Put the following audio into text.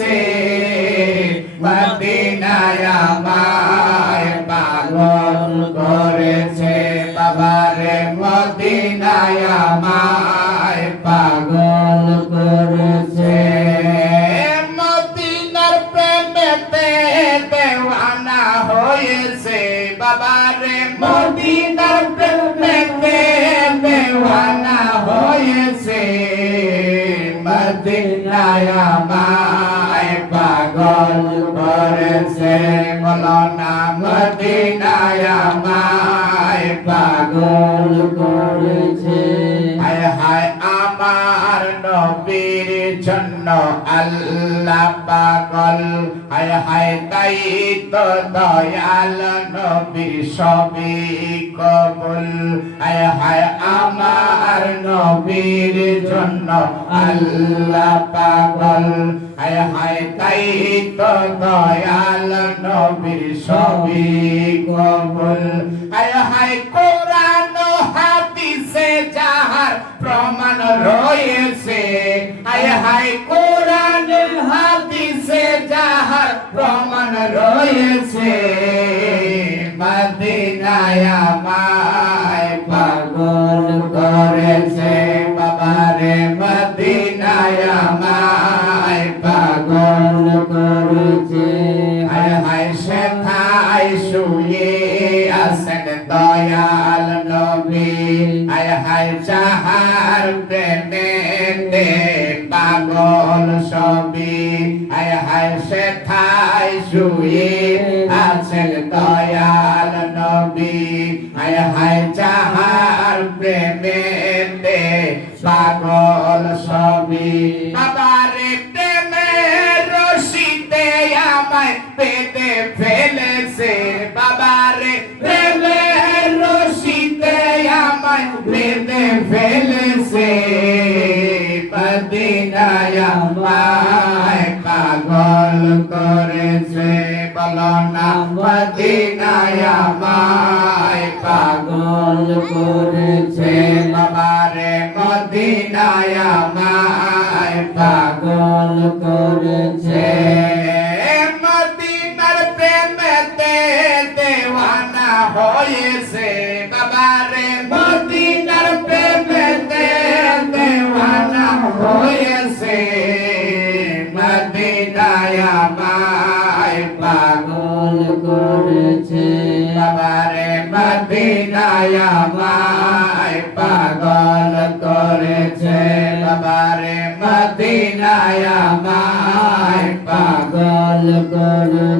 হয়েছে মদিনায় আমায় পাগল করেছে। বাবারে মদিনায় আমায় পাগল করেছে। মদিনার প্রেমেতে দেওয়ানা হয়েছে। বাবারে মদিনার আমায় পাগল করেছে বলো না মদিনায় আমায় পাগল করেছে। হায় হায় আমার নবীর জন্য আল্লাহ পাগল। হায় হায়, তাই তো দয়াল নবীর সবই কবুল। হায় হায়, আমার নবীর জন্য আল্লাহ পাগল। হায় হায়, তাই তো দয়াল নবীর সবই কবুল। হায় হায়, কোরআন যাহার প্রমাণ রয়েছে। হায় হায় কোরআন হাদিসে যাহার প্রমাণ রয়েছে, মদিনায় আমায় পাগল করেছে, বাবারে মদিনায় আমায় পাগল করেছে। হায় হায়, সেথায় শুয়ে নবী হায় হায় প্রেমেতে পাগল সবই হায় হায়, সেথায় শুয়ে আছেন দয়াল নবী। হায় হায় যাহার প্রেমেতে পাগল সবই বাবারে প্রেমের রশিতে আমায় পেতে ফেলেছে বাবারে পেতে ফেলেছে মদিনায় আমায় পাগল করেছে বলো না মদিনায় আমায় পাগল করেছে বাবারে হয়েছে মদিনায় আমায় পাগল করেছে। বাবারে মদিনায় আমায় পাগল করেছে। বাবারে মদিনায় আমায় পাগল করেছে।